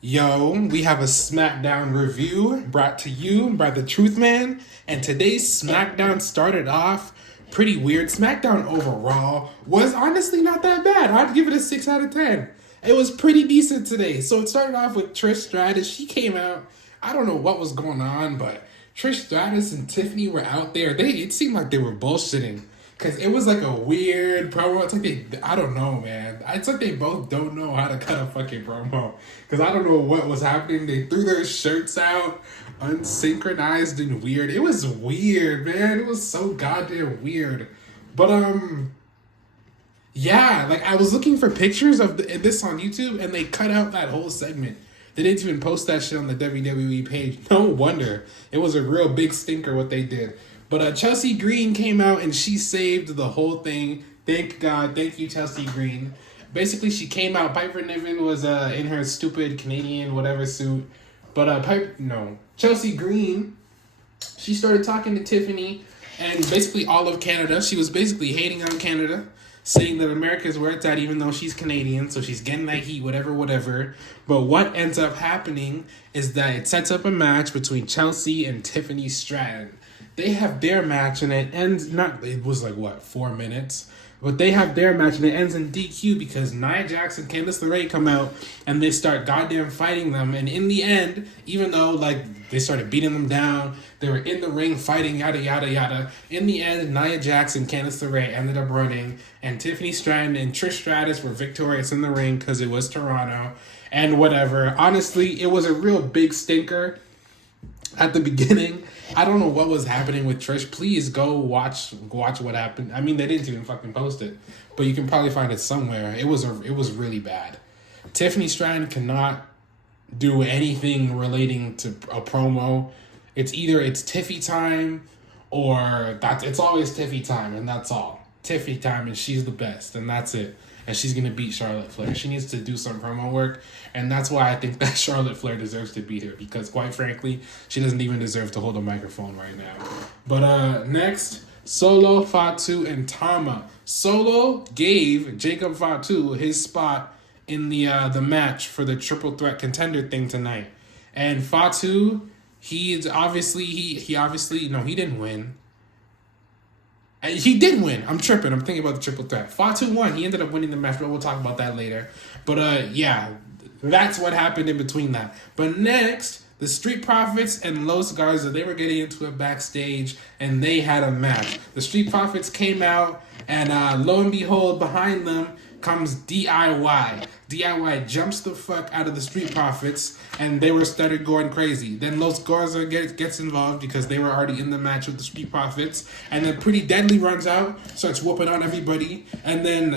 Yo, we have a SmackDown review brought to you by the Truth Man, and today's SmackDown started off pretty weird. SmackDown overall was honestly not that bad. I'd give it a 6 out of 10. It was pretty decent today. So it started off with Trish Stratus. She came out. I don't know what was going on, but Trish Stratus and Tiffany were out there. It seemed like they were bullshitting. Cause it was like a weird promo. It's like I don't know, man. It's like they both don't know how to cut a fucking promo. Cause I don't know what was happening. They threw their shirts out, unsynchronized and weird. It was weird, man. It was so goddamn weird. But yeah, like I was looking for pictures of this on YouTube, and they cut out that whole segment. They didn't even post that shit on the WWE page. No wonder. It was a real big stinker what they did. But Chelsea Green came out and she saved the whole thing. Thank God. Thank you, Chelsea Green. Basically, she came out. Piper Niven was in her stupid Canadian whatever suit. But Chelsea Green, she started talking to Tiffany and basically all of Canada. She was basically hating on Canada, saying that America's where it's at, even though she's Canadian, so she's getting that heat, whatever. But what ends up happening is that it sets up a match between Chelsea and Tiffany Stratton. They have their match and it was like what, 4 minutes? But they have their match and it ends in DQ because Nia Jax and Candice LeRae come out and they start goddamn fighting them. And in the end, even though like they started beating them down, they were in the ring fighting, yada yada yada. In the end, Nia Jax and Candice LeRae ended up running, and Tiffany Stratton and Trish Stratus were victorious in the ring because it was Toronto and whatever. Honestly, it was a real big stinker at the beginning. I don't know what was happening with Trish. Please go watch what happened. I mean, they didn't even fucking post it, but you can probably find it somewhere. It was really bad. Tiffany Stratton cannot do anything relating to a promo. It's either it's Tiffy time or it's always Tiffy time, and that's all. Tiffy time, and she's the best, and that's it. And she's going to beat Charlotte Flair. She needs to do some promo work. And that's why I think that Charlotte Flair deserves to beat her. Because quite frankly, she doesn't even deserve to hold a microphone right now. But next, Solo, Fatu, and Tama. Solo gave Jacob Fatu his spot in the match for the triple threat contender thing tonight. And Fatu, he didn't win. He did win. I'm tripping. I'm thinking about the triple threat. Fatu won. He ended up winning the match, but we'll talk about that later. But yeah, that's what happened in between that. But next, the Street Profits and Los Garza, they were getting into it backstage, and they had a match. The Street Profits came out, and lo and behold, behind them comes DIY. DIY jumps the fuck out of the Street Profits, and they started going crazy. Then Los Garza gets involved because they were already in the match with the Street Profits, and then Pretty Deadly runs out, starts whooping on everybody, and then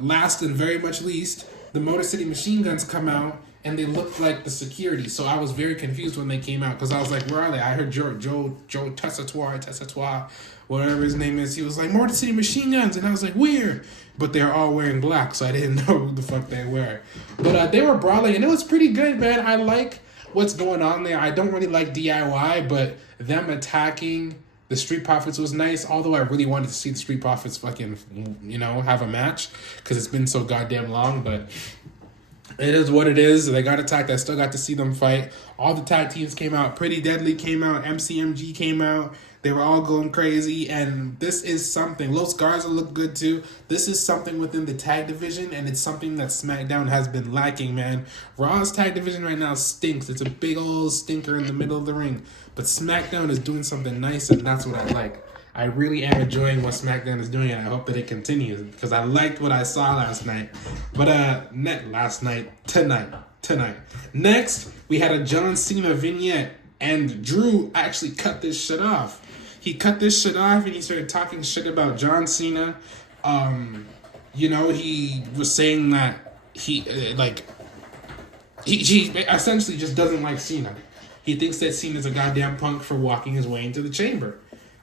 last and very much least, the Motor City Machine Guns come out, and they looked like the security. So I was very confused when they came out because I was like, where are they? I heard Joe Tessatoir, whatever his name is. He was like, Motor City Machine Guns. And I was like, where? But they're all wearing black, so I didn't know who the fuck they were. But they were brawling, and it was pretty good, man. I like what's going on there. I don't really like DIY, but them attacking the Street Profits was nice, although I really wanted to see the Street Profits fucking, have a match because it's been so goddamn long, but it is what it is. They got attacked. I still got to see them fight. All the tag teams came out. Pretty Deadly came out. MCMG came out. They were all going crazy. And this is something. Los Garza look good too. This is something within the tag division. And it's something that SmackDown has been lacking, man. Raw's tag division right now stinks. It's a big old stinker in the middle of the ring. But SmackDown is doing something nice. And that's what I like. I really am enjoying what SmackDown is doing, and I hope that it continues because I liked what I saw last night. But tonight. Next, we had a John Cena vignette, and Drew actually cut this shit off. He cut this shit off, and he started talking shit about John Cena. He was saying that he essentially just doesn't like Cena. He thinks that Cena's a goddamn punk for walking his way into the chamber.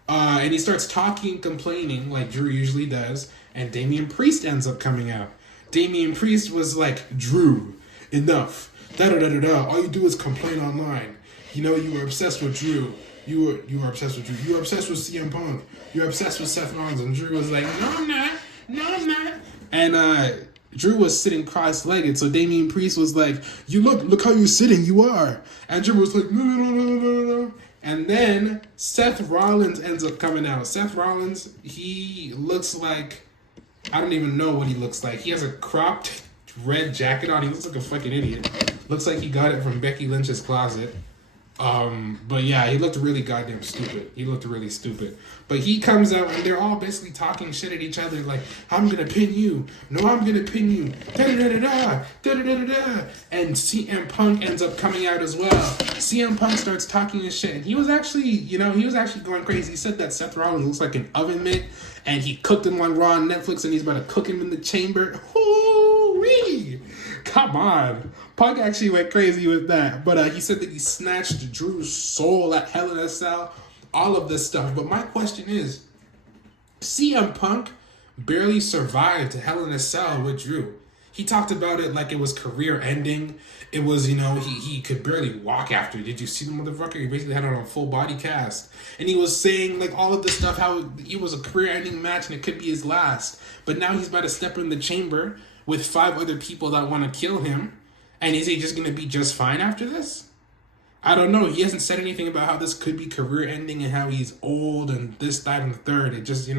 And he starts talking and complaining like Drew usually does, and Damian Priest ends up coming out. Damian Priest was like, Drew, enough. Da-da-da-da-da. All you do is complain online. You were obsessed with Drew. You were obsessed with Drew. You were obsessed with CM Punk. You were obsessed with Seth Rollins. And Drew was like, no, I'm not. And Drew was sitting cross-legged, so Damian Priest was like, "You look how you're sitting, you are." And Drew was like, "No. And then Seth Rollins ends up coming out. Seth Rollins, he looks like, I don't even know what he looks like. He has a cropped red jacket on. He looks like a fucking idiot. Looks like he got it from Becky Lynch's closet. But yeah, he looked really goddamn stupid. He looked really stupid. But he comes out and they're all basically talking shit at each other like, "I'm gonna pin you. No, I'm gonna pin you. Da-da-da-da-da. Da-da-da-da-da." And CM Punk ends up coming out as well. CM Punk starts talking his shit. And he was actually going crazy. He said that Seth Rollins looks like an oven mitt and he cooked him on Raw on Netflix and he's about to cook him in the chamber. Hoo-wee! Come on. Punk actually went crazy with that. But he said that he snatched Drew's soul at Hell in a Cell. All of this stuff. But my question is, CM Punk barely survived Hell in a Cell with Drew. He talked about it like it was career ending. It was, he could barely walk after. Did you see the motherfucker? He basically had on a full body cast. And he was saying like all of this stuff, how it was a career ending match and it could be his last. But now he's about to step in the chamber with 5 other people that want to kill him. And is he just going to be just fine after this? I don't know. He hasn't said anything about how this could be career ending and how he's old and this, that, and the third. It just,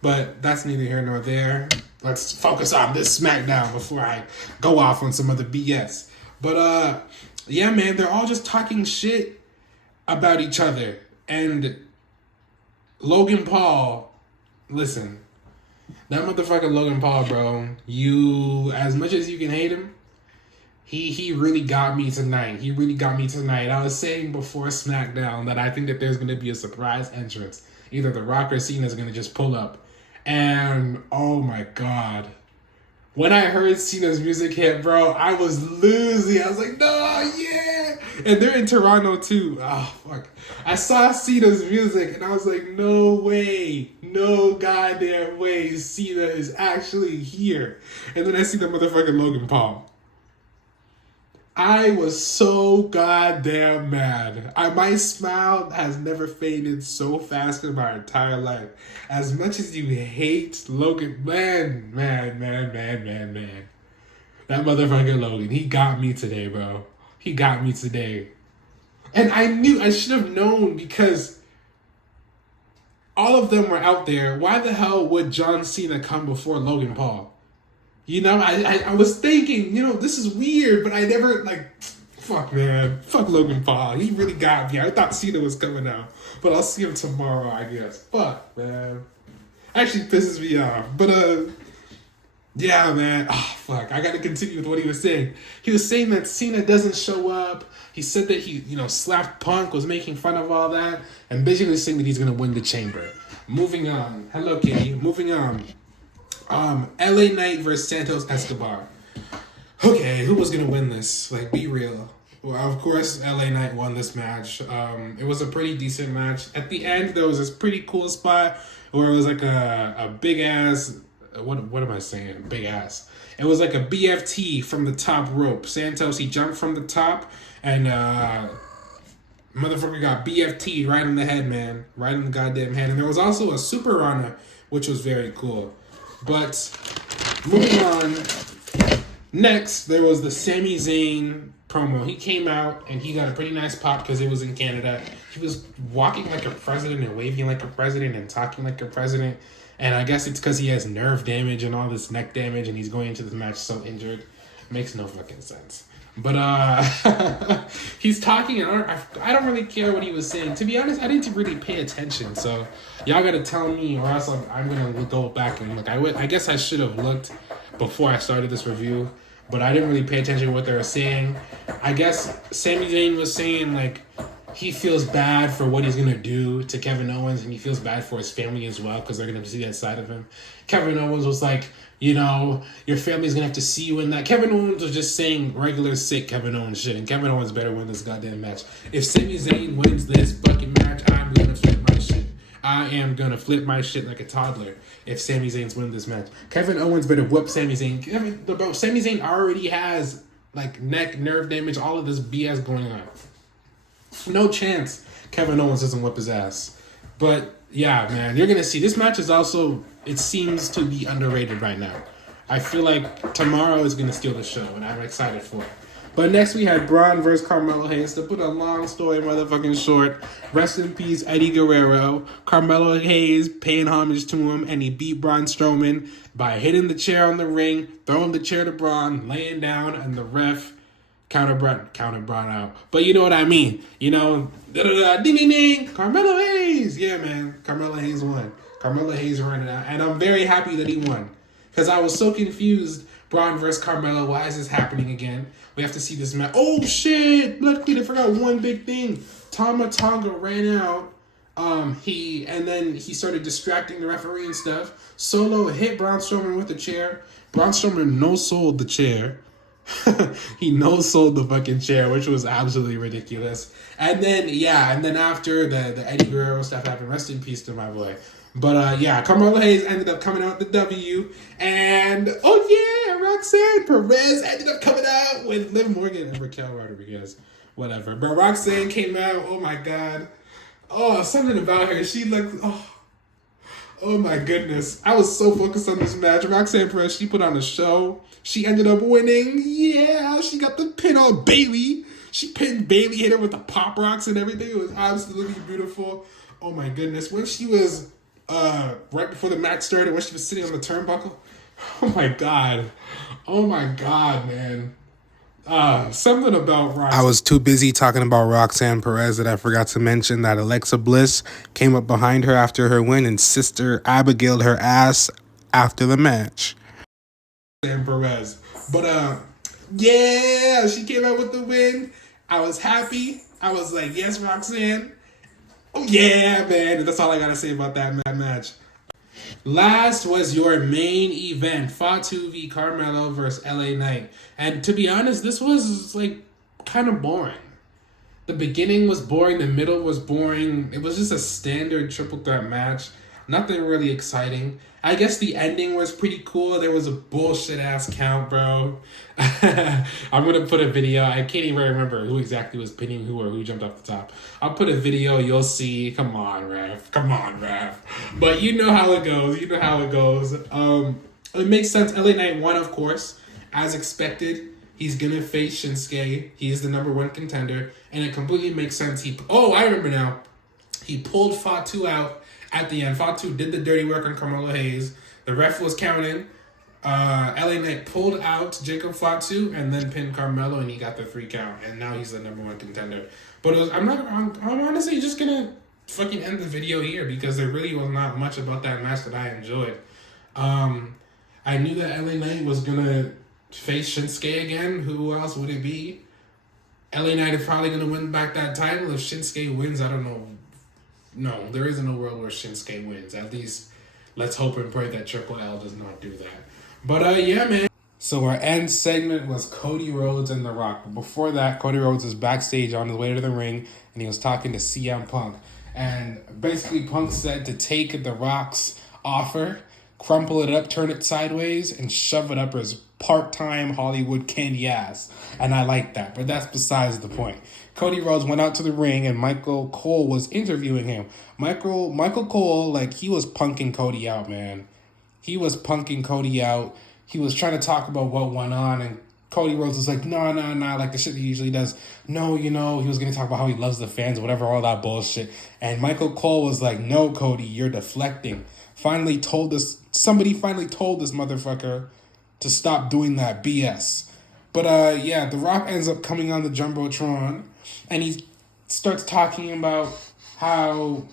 But that's neither here nor there. Let's focus on this SmackDown before I go off on some other BS. But, yeah, man, they're all just talking shit about each other. And Logan Paul, listen, that motherfucker Logan Paul, bro, you, as much as you can hate him, he really got me tonight. He really got me tonight. I was saying before SmackDown that I think that there's going to be a surprise entrance. Either The Rock or Cena is going to just pull up. And, oh my God. When I heard Cena's music hit, bro, I was losing. I was like, no, yeah. And they're in Toronto too. Oh, fuck. I saw Cena's music and I was like, no way. No goddamn way Cena is actually here. And then I see the motherfucking Logan Paul. I was so goddamn mad. My smile has never faded so fast in my entire life. As much as you hate Logan, man. That motherfucker Logan, he got me today, bro. He got me today. And I should have known because all of them were out there. Why the hell would John Cena come before Logan Paul? I was thinking, this is weird, but I never, fuck, man. Fuck Logan Paul. He really got me. I thought Cena was coming out, but I'll see him tomorrow, I guess. Fuck, man. Actually pisses me off. But, yeah, man. Oh, fuck. I got to continue with what he was saying. He was saying that Cena doesn't show up. He said that he, slapped Punk, was making fun of all that, and basically saying that he's going to win the chamber. Moving on. Hello, Kitty. Moving on. LA Knight versus Santos Escobar. Okay, who was gonna win this? Be real. Well, of course, LA Knight won this match. It was a pretty decent match. At the end, there was this pretty cool spot where it was like a big ass. What am I saying? Big ass. It was like a BFT from the top rope. Santos, he jumped from the top and motherfucker got BFT right in the head, man. Right in the goddamn head. And there was also a super runner, which was very cool. But moving on, next there was the Sami Zayn promo. He came out and he got a pretty nice pop because it was in Canada. He was walking like a president and waving like a president and talking like a president. And I guess it's because he has nerve damage and all this neck damage and he's going into this match so injured. Makes no fucking sense. But he's talking and I don't really care what he was saying. To be honest, I didn't really pay attention. So y'all gotta tell me or else I'm gonna go back and look. I guess I should have looked before I started this review, but I didn't really pay attention to what they were saying. I guess Sami Zayn was saying he feels bad for what he's gonna do to Kevin Owens and he feels bad for his family as well because they're gonna see that side of him. Kevin Owens was like, your family's gonna have to see you in that. Kevin Owens was just saying regular sick Kevin Owens shit, and Kevin Owens better win this goddamn match. If Sami Zayn wins this fucking match, I'm gonna flip my shit. I am gonna flip my shit like a toddler if Sami Zayn's win this match. Kevin Owens better whoop Sami Zayn. Sami Zayn already has neck, nerve damage, all of this BS going on. No chance Kevin Owens doesn't whip his ass. But yeah, man, you're gonna see this match is also, it seems to be underrated right now. I feel like tomorrow is going to steal the show, and I'm excited for it. But next we had Braun versus Carmelo Hayes. To put a long story motherfucking short, rest in peace Eddie Guerrero. Carmelo Hayes paying homage to him, and he beat Braun Strowman by hitting the chair on the ring, throwing the chair to Braun, laying down, and the ref counted Braun out. But you know what I mean. You know, ding ding ding, Carmelo Hayes. Yeah, man, Carmelo Hayes won. Carmelo Hayes ran it out, and I'm very happy that he won. Because I was so confused. Braun versus Carmelo. Why is this happening again? We have to see this match. Oh, shit. Blood Clean. I forgot one big thing. Tama Tonga ran out. He started distracting the referee and stuff. Solo hit Braun Strowman with the chair. Braun Strowman no-sold the chair. He no-sold the fucking chair, which was absolutely ridiculous. And then after the Eddie Guerrero stuff happened, rest in peace to my boy. But Carmelo Hayes ended up coming out with the W. And Roxanne Perez ended up coming out with Liv Morgan and Raquel Rodriguez. Whatever. But Roxanne came out. Oh my God. Oh, something about her. She looked. Oh my goodness. I was so focused on this match. Roxanne Perez, she put on a show. She ended up winning. Yeah, she got the pin on Bayley. She pinned Bayley, hit her with the pop rocks and everything. It was absolutely beautiful. Oh my goodness. When she was right before the match started, when she was sitting on the turnbuckle. Oh my God, man. Something about Roxanne. I was too busy talking about Roxanne Perez that I forgot to mention that Alexa Bliss came up behind her after her win and Sister Abigail'd her ass after the match. Roxanne Perez. But she came out with the win. I was happy. I was like, yes, Roxanne. Oh yeah, man. That's all I gotta say about that match. Last was your main event, Fatu v Carmelo versus LA Knight. And to be honest, this was like kind of boring. The beginning was boring, the middle was boring. It was just a standard triple threat match. Nothing really exciting. I guess the ending was pretty cool. There was a bullshit ass count, bro. I'm gonna put a video. I can't even remember who exactly was pinning who or who jumped off the top. I'll put a video. You'll see. Come on, ref. But you know how it goes. It makes sense. LA Knight won, of course, as expected. He's gonna face Shinsuke. He is the number one contender, and it completely makes sense. I remember now. He pulled Fatu out at the end. Fatu did the dirty work on Carmelo Hayes. The ref was counting. LA Knight pulled out Jacob Fatu and then pinned Carmelo, and he got the 3 count. And now he's the number one contender. But I'm honestly just gonna fucking end the video here because there really was not much about that match that I enjoyed. I knew that LA Knight was gonna face Shinsuke again. Who else would it be? LA Knight is probably gonna win back that title. If Shinsuke wins, I don't know. No, there isn't a world where Shinsuke wins. At least, let's hope and pray that Triple L does not do that. But man. So our end segment was Cody Rhodes and The Rock. But before that, Cody Rhodes was backstage on his way to the ring, and he was talking to CM Punk. And basically, Punk said to take The Rock's offer, crumple it up, turn it sideways, and shove it up his part-time Hollywood candy ass. And I like that, but that's besides the point. Cody Rhodes went out to the ring and Michael Cole was interviewing him. Michael Cole, he was punking Cody out, man. He was punking Cody out. He was trying to talk about what went on, and Cody Rhodes was like, no, like the shit he usually does. No, he was going to talk about how he loves the fans, whatever, all that bullshit. And Michael Cole was like, no, Cody, you're deflecting. Somebody finally told this motherfucker to stop doing that BS. But The Rock ends up coming on the Jumbotron, and he starts talking about how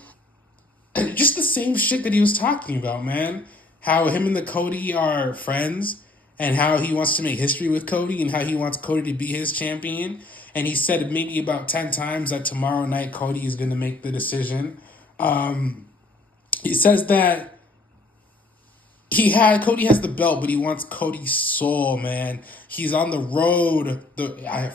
just the same shit that he was talking about, man. How him and the Cody are friends, and how he wants to make history with Cody, and how he wants Cody to be his champion. And he said maybe about 10 times that tomorrow night Cody is going to make the decision. He says that Cody has the belt, but he wants Cody's soul, man. He's on the road.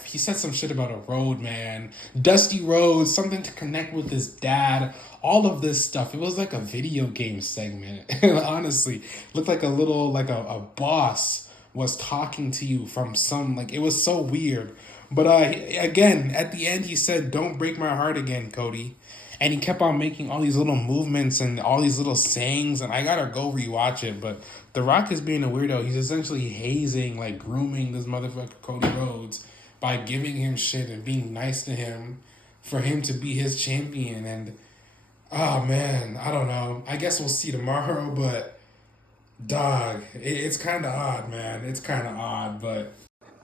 He said some shit about a road, man. Dusty roads, something to connect with his dad. All of this stuff. It was like a video game segment. Honestly, it looked like a boss was talking to you from it was so weird. But again, at the end, he said, "Don't break my heart again, Cody." And he kept on making all these little movements and all these little sayings, and I gotta go rewatch it. But The Rock is being a weirdo. He's essentially hazing, like grooming this motherfucker Cody Rhodes by giving him shit and being nice to him for him to be his champion. And oh man, I don't know. I guess we'll see tomorrow, but dog, it's kind of odd, man. It's kind of odd, but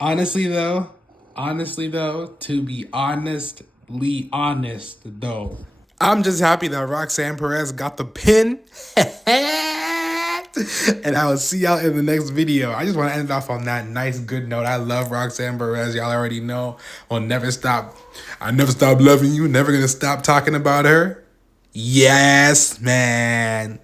honestly though, to be honestly honest though, I'm just happy that Roxanne Perez got the pin. And I will see y'all in the next video. I just want to end it off on that nice, good note. I love Roxanne Perez. Y'all already know. I never stop loving you. Never gonna stop talking about her. Yes, man.